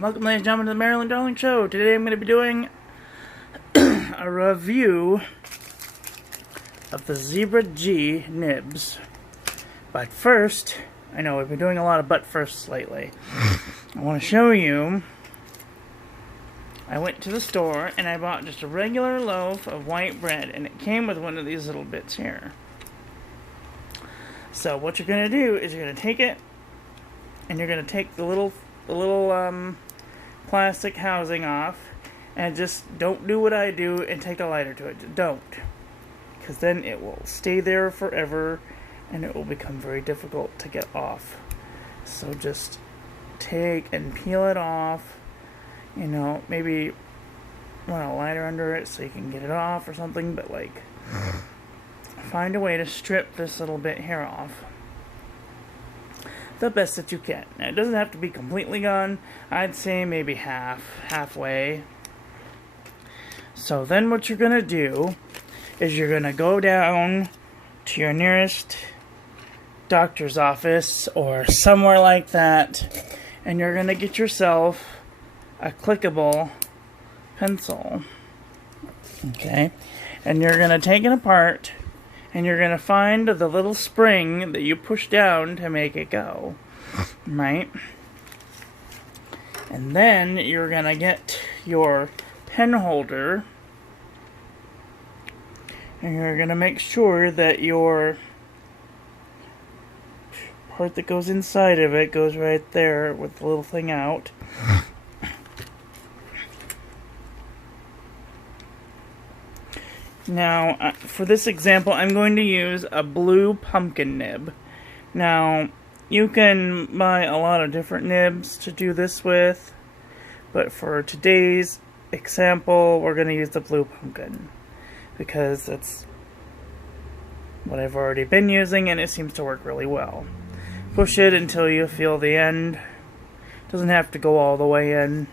Welcome, ladies and gentlemen, to the Marilyn Darling Show. Today I'm going to be doing a review of the Zebra G nibs. But first, I know we've been doing a lot of but firsts lately. I want to show you. I went to the store and I bought just a regular loaf of white bread, and it came with one of these little bits here. So what you're going to do is you're going to take it, and you're going to take the little plastic housing off, and just don't do what I do and take a lighter to it. Don't, because then it will stay there forever and it will become very difficult to get off. So just take and peel it off. You know, maybe run a lighter under it so you can get it off or something, but like find a way to strip this little bit here off the best that you can. Now, it doesn't have to be completely gone. I'd say maybe halfway. So then what you're gonna do is you're gonna go down to your nearest doctor's office or somewhere like that, and you're gonna get yourself a clickable pencil. Okay? And you're gonna take it apart, and you're going to find the little spring that you push down to make it go, right? And then you're going to get your pen holder, and you're going to make sure that your part that goes inside of it goes right there with the little thing out. Now, for this example, I'm going to use a blue pumpkin nib. Now, you can buy a lot of different nibs to do this with, but for today's example, we're going to use the blue pumpkin, because that's what I've already been using, and it seems to work really well. Push it until you feel the end. It doesn't have to go all the way in.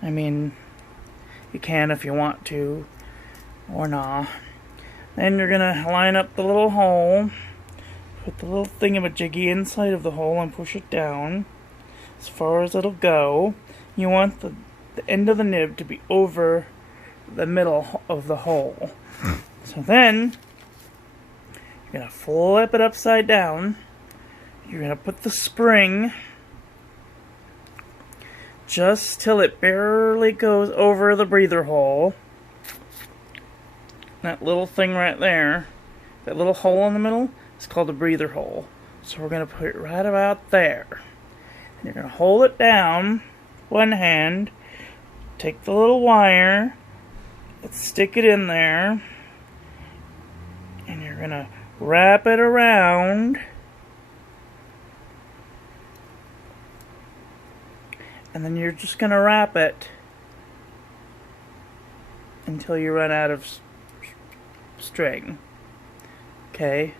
I mean, you can if you want to. Or nah. Then you're gonna line up the little hole, put the little thingamajiggy inside of the hole and push it down as far as it'll go. You want the end of the nib to be over the middle of the hole. So then you're gonna flip it upside down. You're gonna put the spring just till it barely goes over the breather hole. That little thing right there, that little hole in the middle, is called a breather hole. So we're going to put it right about there. And you're going to hold it down, one hand, take the little wire, stick it in there, and you're going to wrap it around. And then you're just going to wrap it until you run out of string. Okay,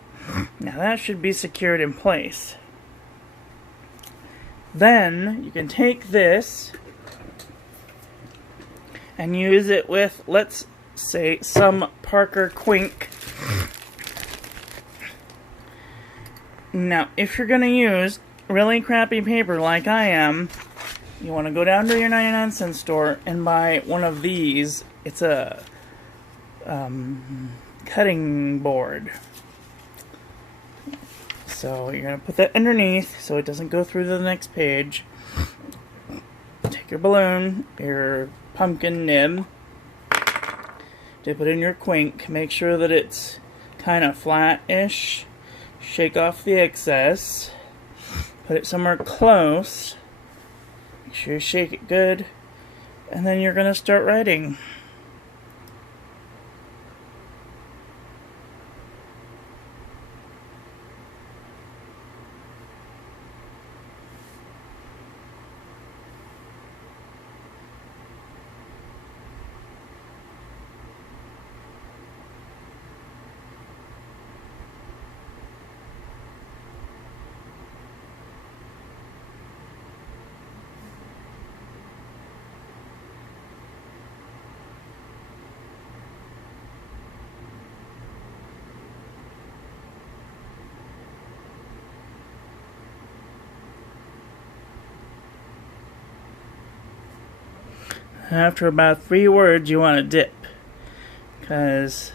now that should be secured in place. Then you can take this and use it with, let's say, some Parker Quink. Now, if you're going to use really crappy paper like I am, you want to go down to your 99-cent store and buy one of these. It's a cutting board. So you're going to put that underneath so it doesn't go through to the next page. Take your balloon, your pumpkin nib, dip it in your quink, make sure that it's kind of flat-ish, shake off the excess, put it somewhere close, make sure you shake it good, and then you're going to start writing. After about 3 words, you want to dip, because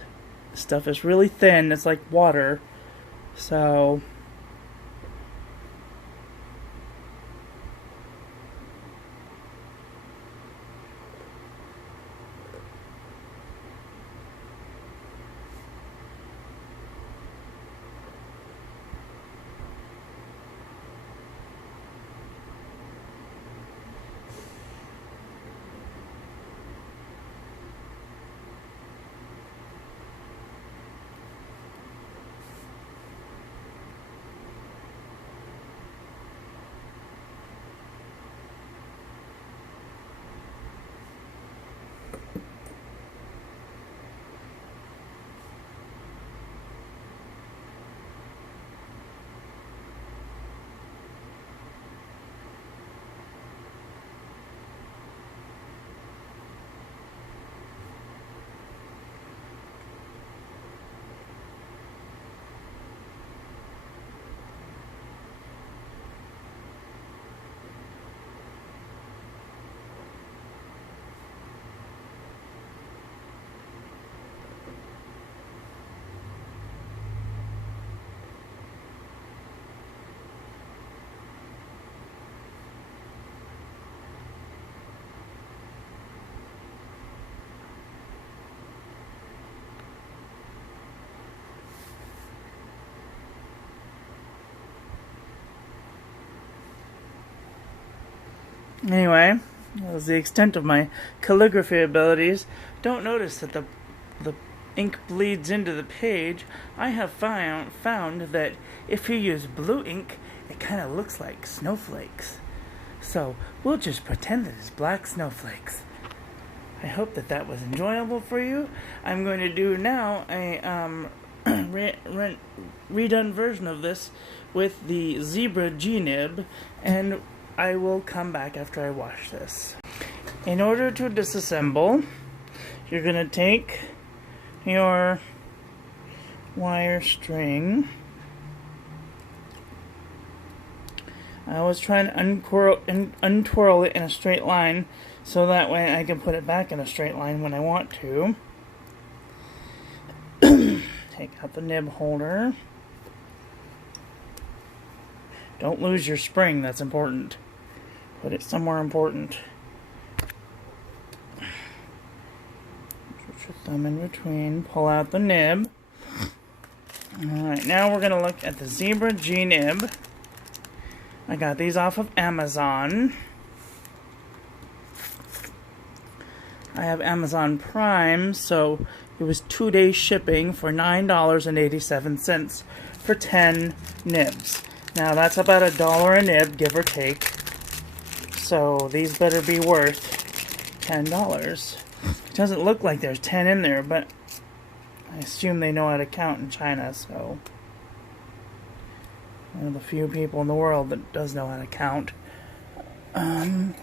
stuff is really thin. It's like water, so anyway, that was the extent of my calligraphy abilities. Don't notice that the ink bleeds into the page. I have found that if you use blue ink, it kind of looks like snowflakes. So we'll just pretend that it's black snowflakes. I hope that that was enjoyable for you. I'm going to do now a redone version of this with the zebra G-nib, and I will come back after I wash this. In order to disassemble, you're going to take your wire string. I always try and untwirl it in a straight line, so that way I can put it back in a straight line when I want to. Take out the nib holder. Don't lose your spring, that's important. Put it somewhere important. Put your thumb in between, pull out the nib. Alright, now we're going to look at the Zebra G-nib. I got these off of Amazon. I have Amazon Prime, so it was 2-day shipping for $9.87 for 10 nibs. Now that's about $1 a nib, give or take. So these better be worth $10. It doesn't look like there's 10 in there, but I assume they know how to count in China, so one of the few people in the world that does know how to count. Cut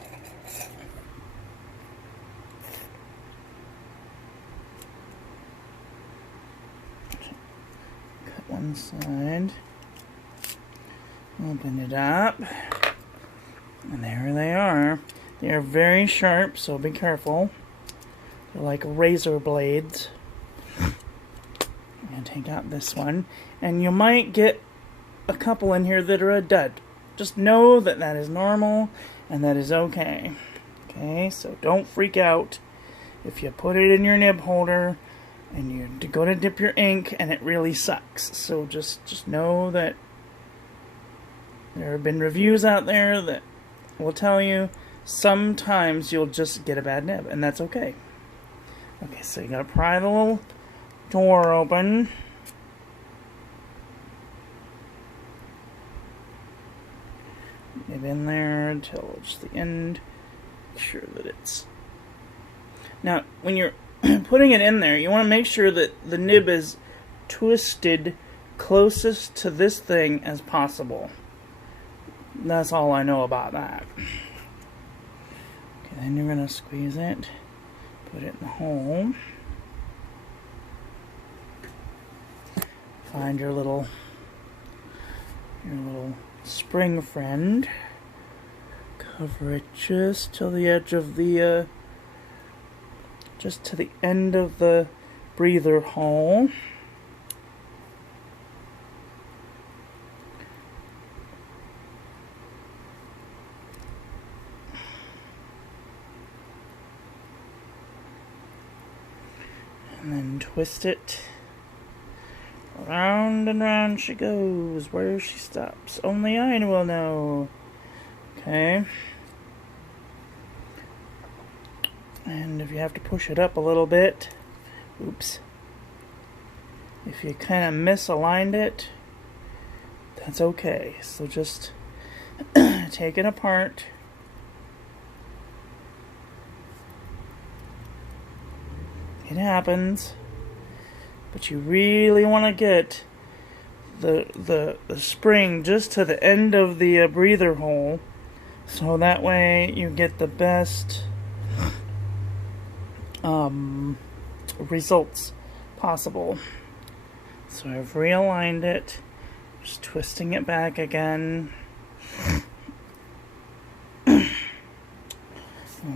one side. Open it up. And there they are. They are very sharp, so be careful. They're like razor blades. I'm going to take out this one. And you might get a couple in here that are a dud. Just know that that is normal and that is okay. Okay, so don't freak out if you put it in your nib holder and you go to dip your ink and it really sucks. So just know that there have been reviews out there that will tell you sometimes you'll just get a bad nib, and that's okay. Okay, so you gotta pry the little door open. Nib in there until it's the end. Make sure that it's... Now, when you're putting it in there, you want to make sure that the nib is twisted closest to this thing as possible. That's all I know about that. Okay, then you're going to squeeze it, put it in the hole. Find your little spring friend. Cover it just till the edge of the just to the end of the breather hole. And then twist it. Round and round she goes. Where she stops, only I will know. Okay. And if you have to push it up a little bit, oops. If you kind of misaligned it, that's okay. So just take it apart. It happens. But you really want to get the spring just to the end of the breather hole, so that way you get the best results possible. So I've realigned it, just twisting it back again.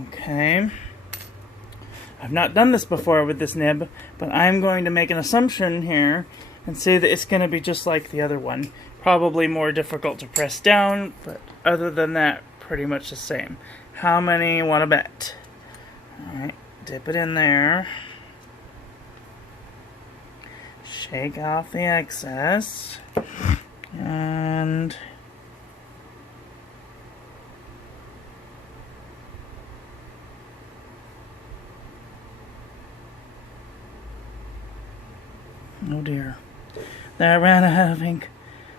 Okay. I've not done this before with this nib, but I'm going to make an assumption here and say that it's going to be just like the other one. Probably more difficult to press down, but other than that, pretty much the same. How many want to bet? Alright, dip it in there. Shake off the excess. And oh dear. That ran out of ink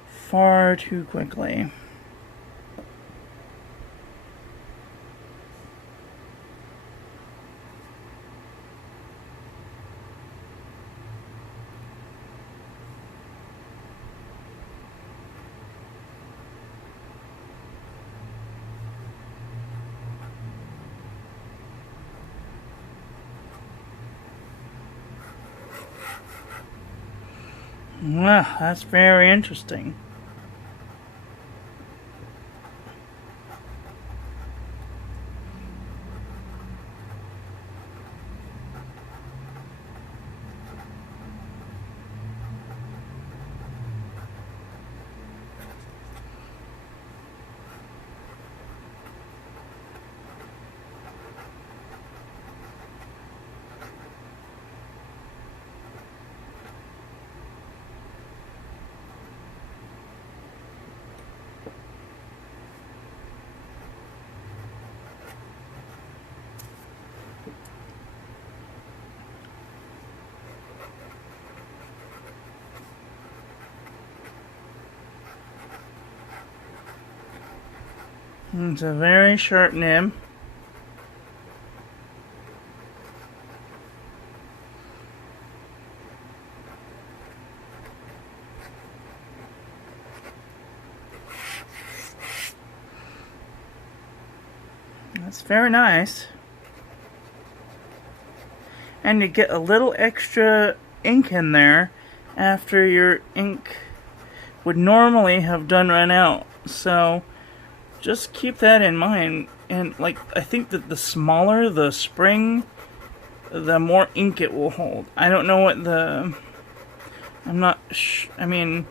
far too quickly. Wow, that's very interesting. It's a very sharp nib. That's very nice. And you get a little extra ink in there after your ink would normally have done run out. So just keep that in mind. And like, I think that the smaller the spring, the more ink it will hold. I don't know what the... I mean,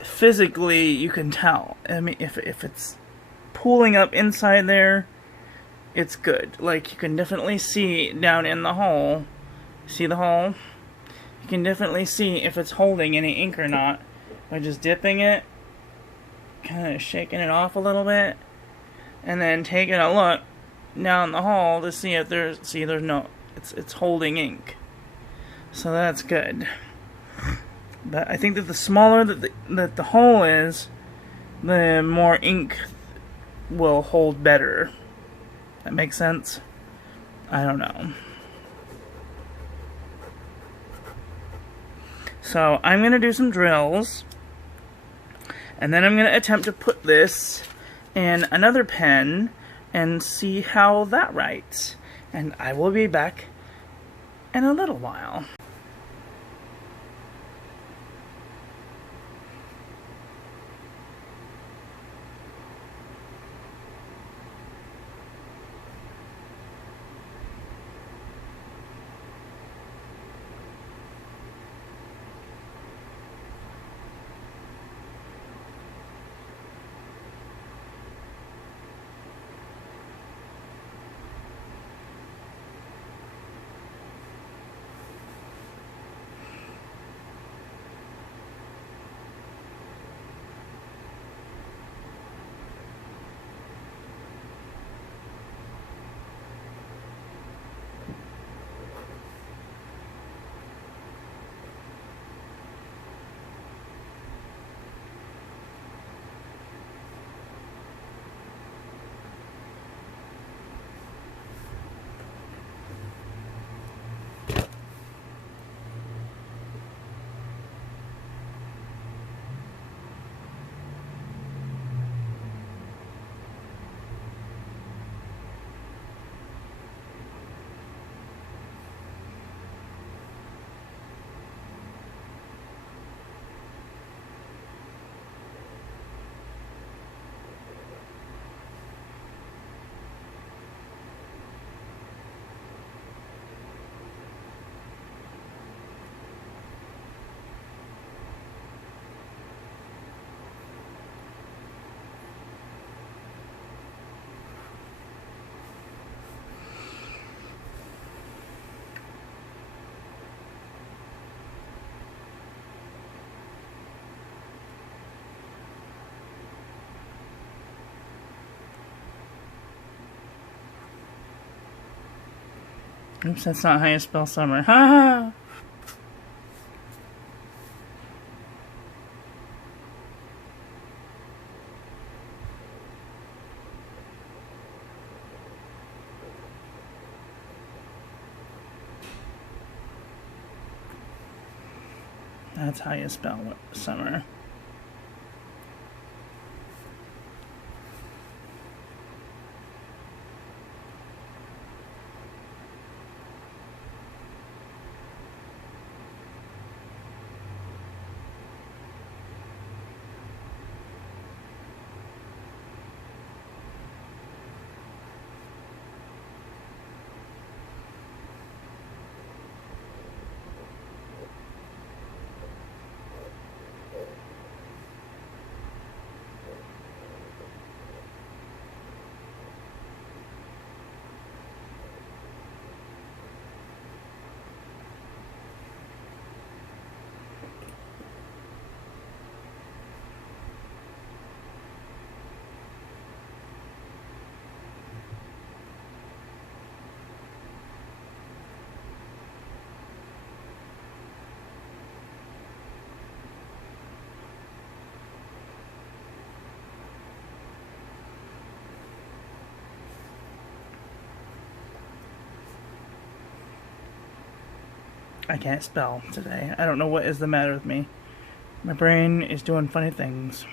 physically you can tell. I mean, if it's pooling up inside there, it's good. Like, you can definitely see down in the hole. See the hole? You can definitely see if it's holding any ink or not by just dipping it, kind of shaking it off a little bit, and then taking a look down the hole to see if there's no, it's holding ink. So that's good. But I think that the smaller that the hole is, the more ink will hold better. That makes sense? I don't know. So I'm going to do some drills, and then I'm going to attempt to put this in another pen and see how that writes. And I will be back in a little while. Oops, that's not how you spell summer. Ha ha! That's how you spell summer. I can't spell today. I don't know what is the matter with me. My brain is doing funny things.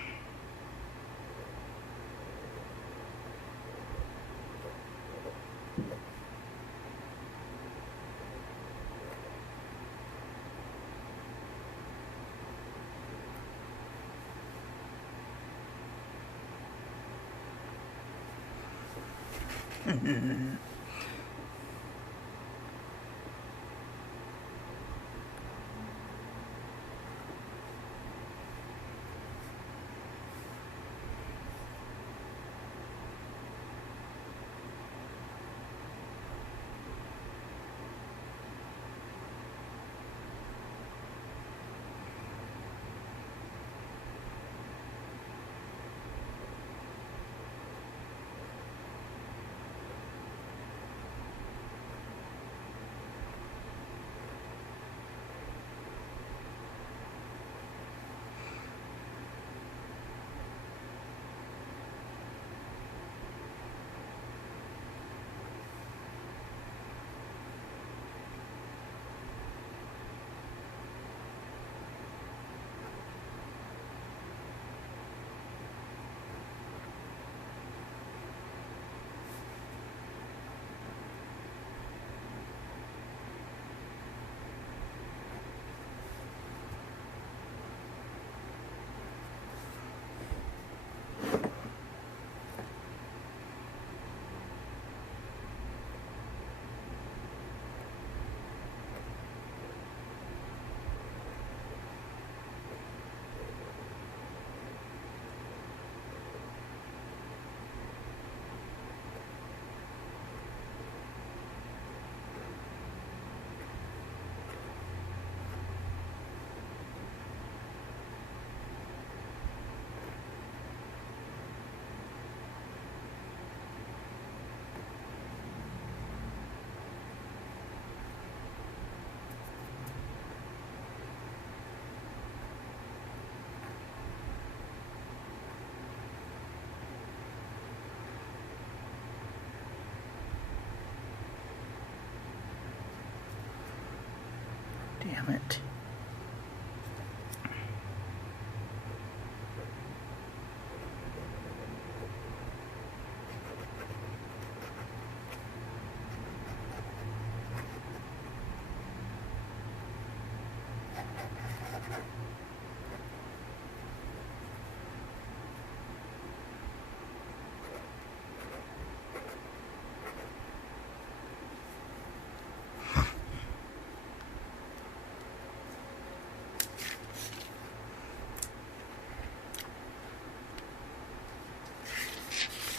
Damn it.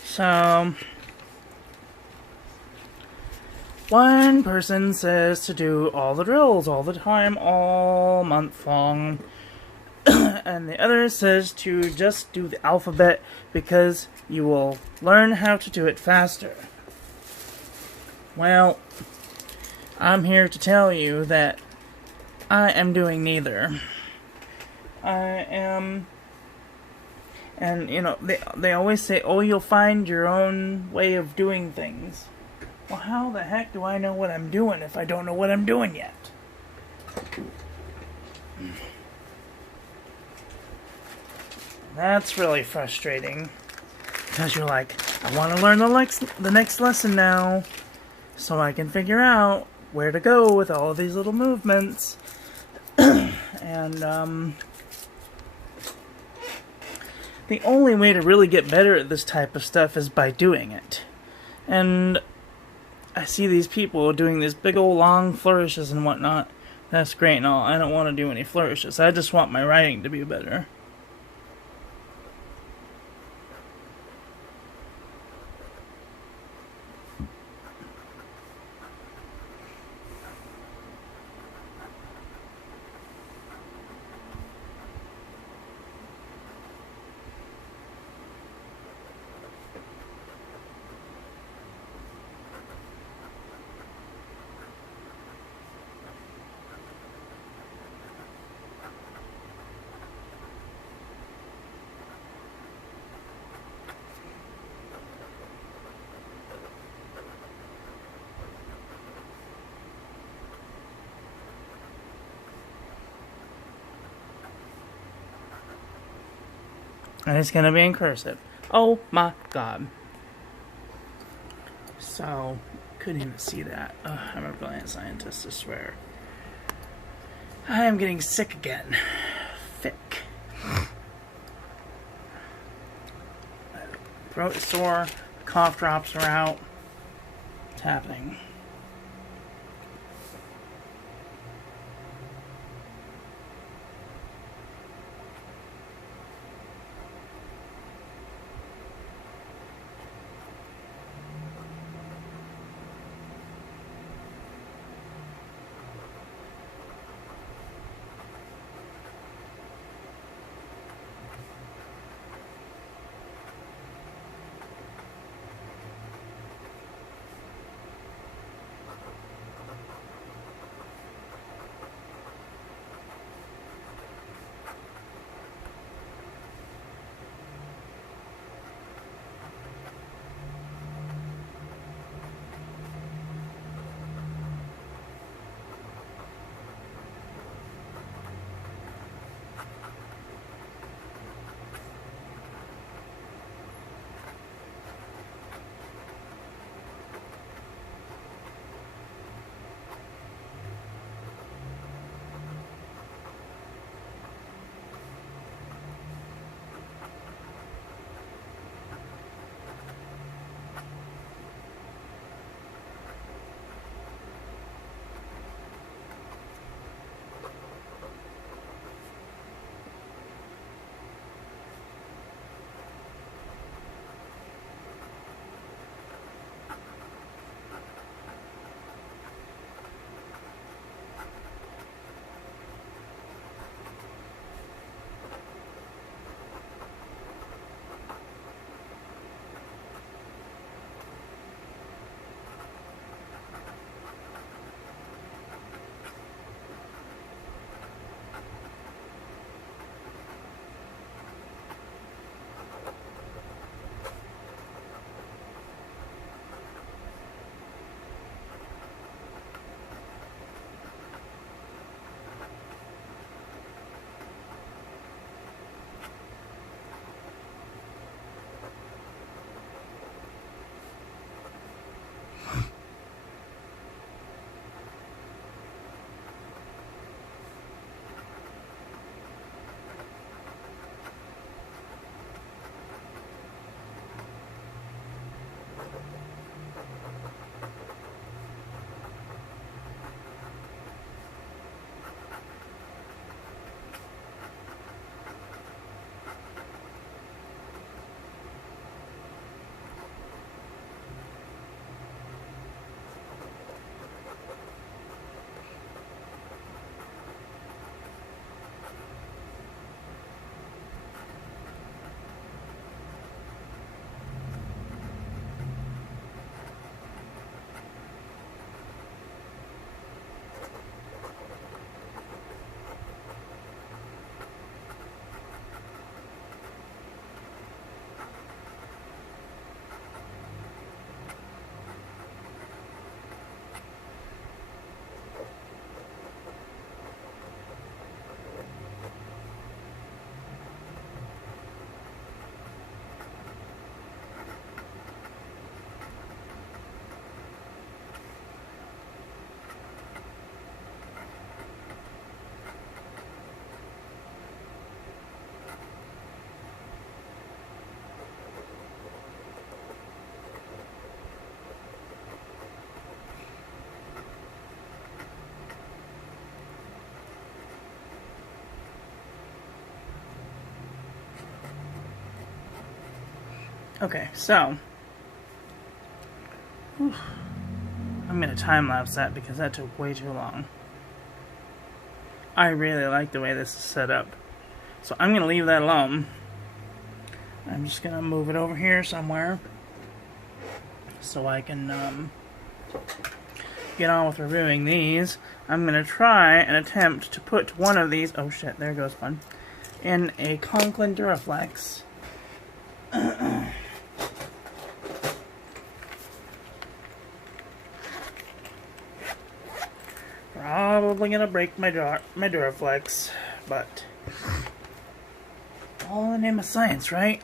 So, one person says to do all the drills all the time, all month long, and the other says to just do the alphabet because you will learn how to do it faster. Well, I'm here to tell you that I am doing neither. I am... And, you know, they always say, oh, you'll find your own way of doing things. Well, how the heck do I know what I'm doing if I don't know what I'm doing yet? That's really frustrating. Because you're like, I want to learn the next lesson now, so I can figure out where to go with all of these little movements. And, the only way to really get better at this type of stuff is by doing it. And I see these people doing these big old long flourishes and whatnot. That's great and all. I don't want to do any flourishes. I just want my writing to be better. And it's going to be in cursive. Oh my god. So, couldn't even see that. I'm a brilliant scientist, I swear. I am getting sick again. Thick. Throat is sore. Cough drops are out. It's happening. Okay, so I'm gonna time lapse that because that took way too long. I really like the way this is set up, so I'm gonna leave that alone. I'm just gonna move it over here somewhere so I can get on with reviewing these. I'm gonna try and attempt to put one of these, oh shit, there goes one, in a Conklin Duraflex. Probably gonna break my Duraflex, but all in the name of science, right?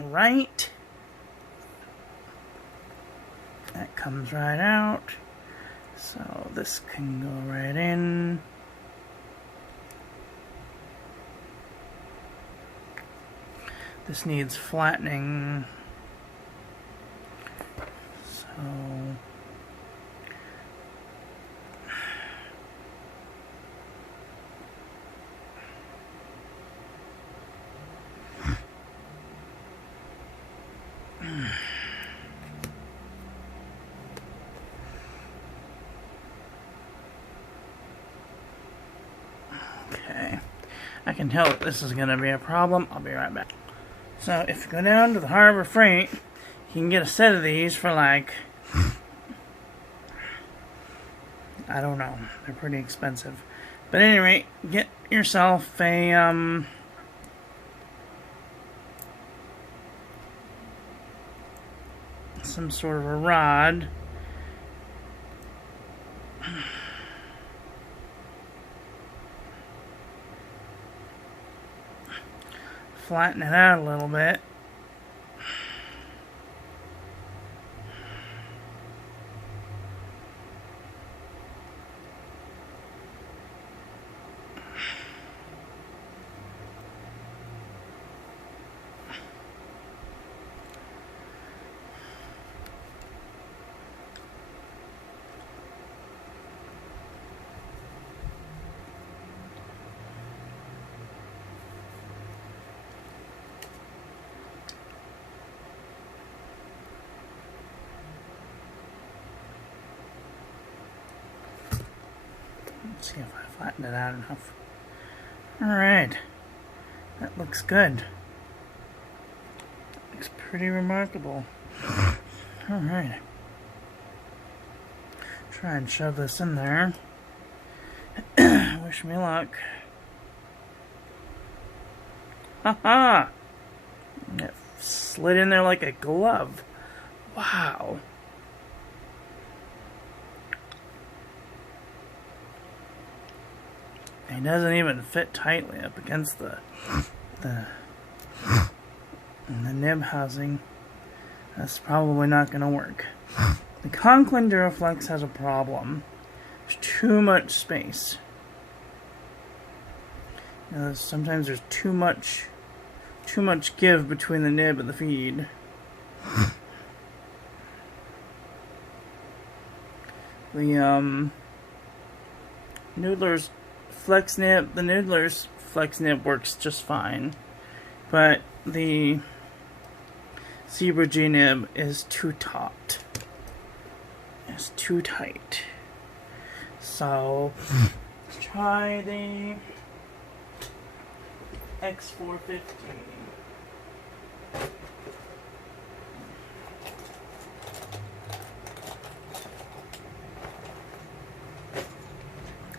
Right? That comes right out. So this can go right in. This needs flattening. So okay, I can tell that this is going to be a problem. I'll be right back. So if you go down to the Harbor Freight, you can get a set of these for like, I don't know, they're pretty expensive. But at any rate, get yourself a some sort of a rod. Flatten it out a little bit. Let's see if I flatten it out enough. Alright. That looks good. Looks pretty remarkable. Alright. Try and shove this in there. Wish me luck. Haha! It slid in there like a glove. Wow. It doesn't even fit tightly up against the nib housing. That's probably not going to work. The Conklin Duraflex has a problem. There's too much space. You know, sometimes there's too much give between the nib and the feed. The Noodler's flex nib, the Noodler's flex nib works just fine, but the Zebra G nib is too taut. It's too tight. So let's try the X450.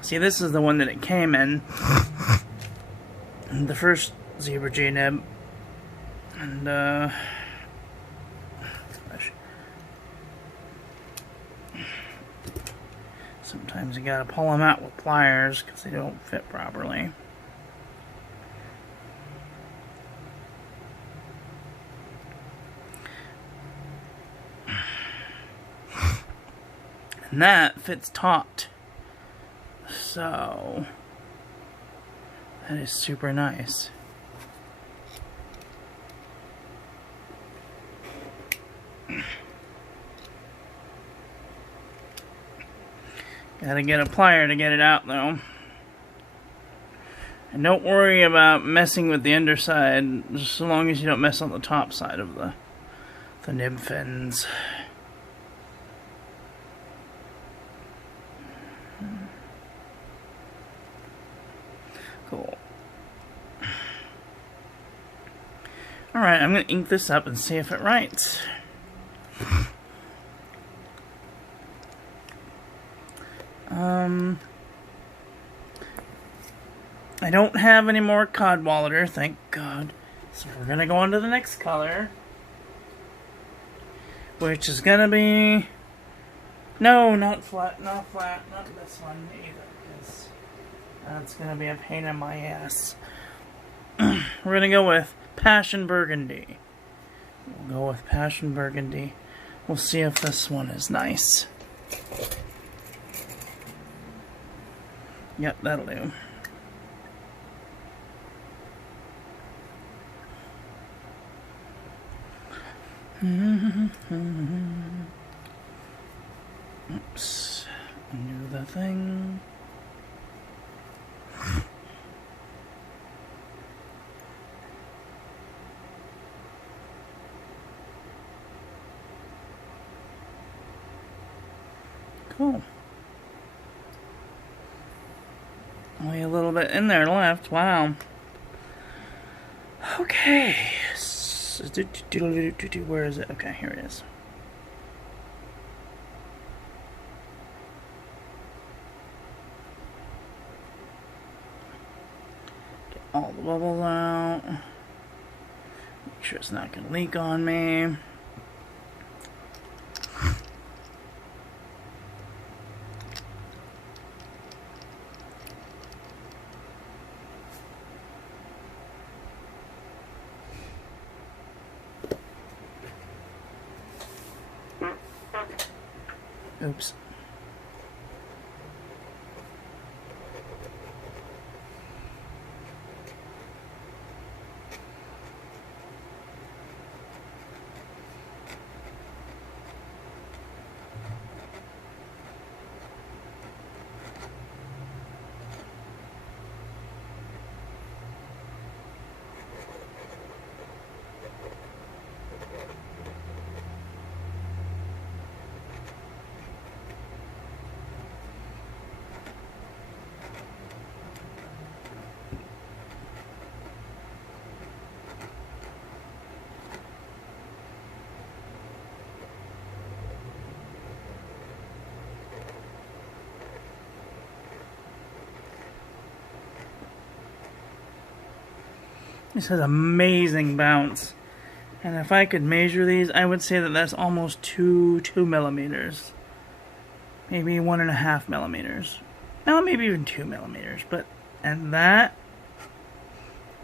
See, this is the one that it came in. The first Zebra G nib. And, sometimes you gotta pull them out with pliers because they don't fit properly. And that fits taut. So that is super nice. Gotta get a plier to get it out though. And don't worry about messing with the underside, just so long as you don't mess on the top side of the nib fins. Cool. Alright, I'm going to ink this up and see if it writes. I don't have any more Codwallader, thank God. So we're going to go on to the next color. Which is going to be... No, not flat, not this one either. Because that's going to be a pain in my ass. We're going to go with Passion Burgundy. We'll go with Passion Burgundy. We'll see if this one is nice. Yep, that'll do. Oops. Undo the thing. Cool. Only a little bit in there left. Wow. Okay. Where is it? Okay, here it is. Get all the bubbles out. Make sure it's not going to leak on me. Oops. This has amazing bounce. And if I could measure these, I would say that that's almost 2 millimeters. Maybe 1.5 millimeters. Now maybe even 2 millimeters. And that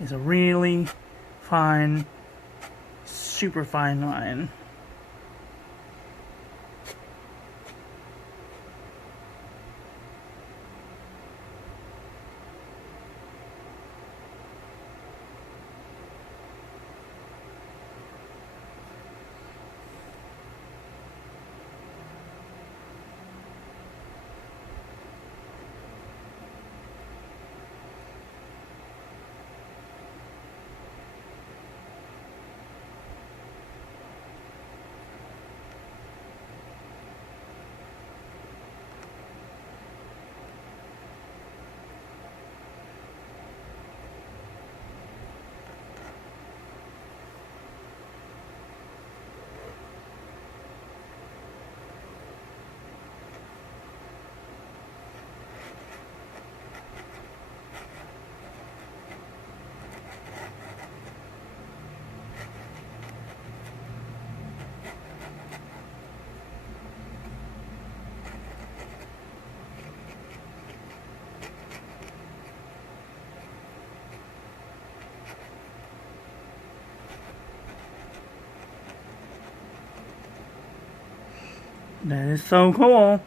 is a really fine, super fine line. That is so cool.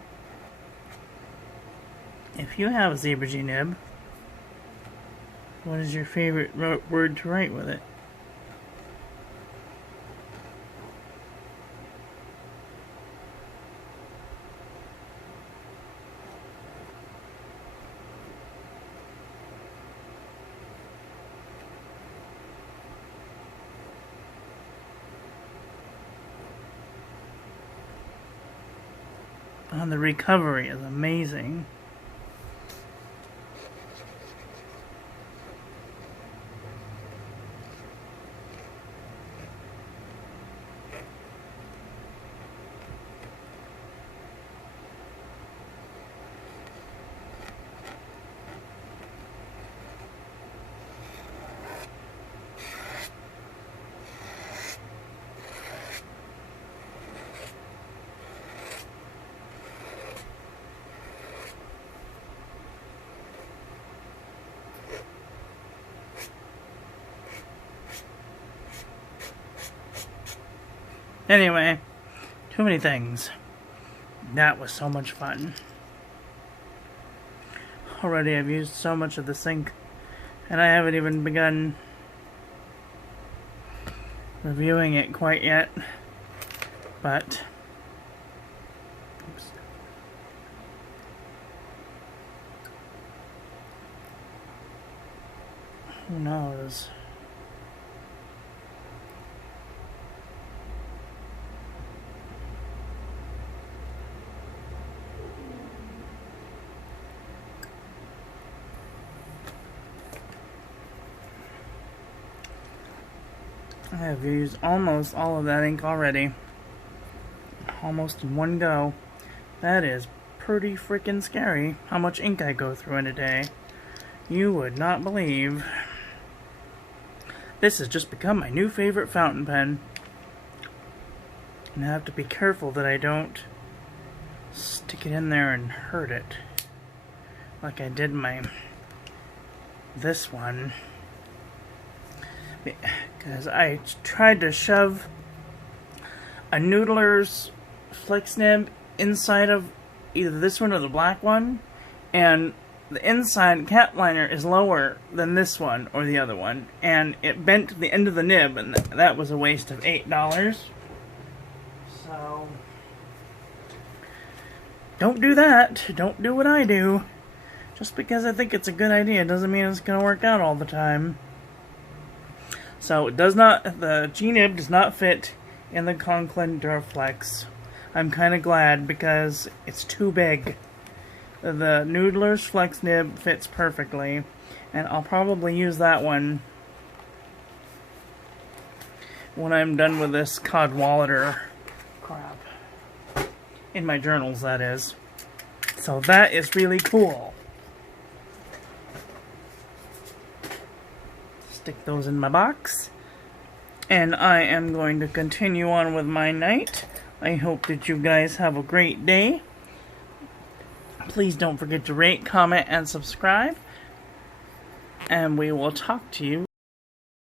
If you have a zebra G nib, what is your favorite word to write with it? on the recovery is amazing. Anyway, too many things. That was so much fun. Already I've used so much of the sink, and I haven't even begun reviewing it quite yet. But oops. Who knows? I have used almost all of that ink already. Almost in one go. That is pretty freaking scary how much ink I go through in a day. You would not believe. This has just become my new favorite fountain pen. And I have to be careful that I don't stick it in there and hurt it. Like I did this one. Because I tried to shove a Noodler's flex nib inside of either this one or the black one, and the inside cap liner is lower than this one or the other one, and it bent the end of the nib, and that was a waste of $8. So don't do that. Don't do what I do. Just because I think it's a good idea doesn't mean it's going to work out all the time. So it does not, the G-nib does not fit in the Conklin Duraflex. I'm kind of glad because it's too big. The Noodler's Flex Nib fits perfectly, and I'll probably use that one when I'm done with this Codwallader crap. In my journals, that is. So that is really cool. Stick those in my box, and I am going to continue on with my night. I hope that you guys have a great day. Please don't forget to rate, comment, and subscribe, and we will talk to you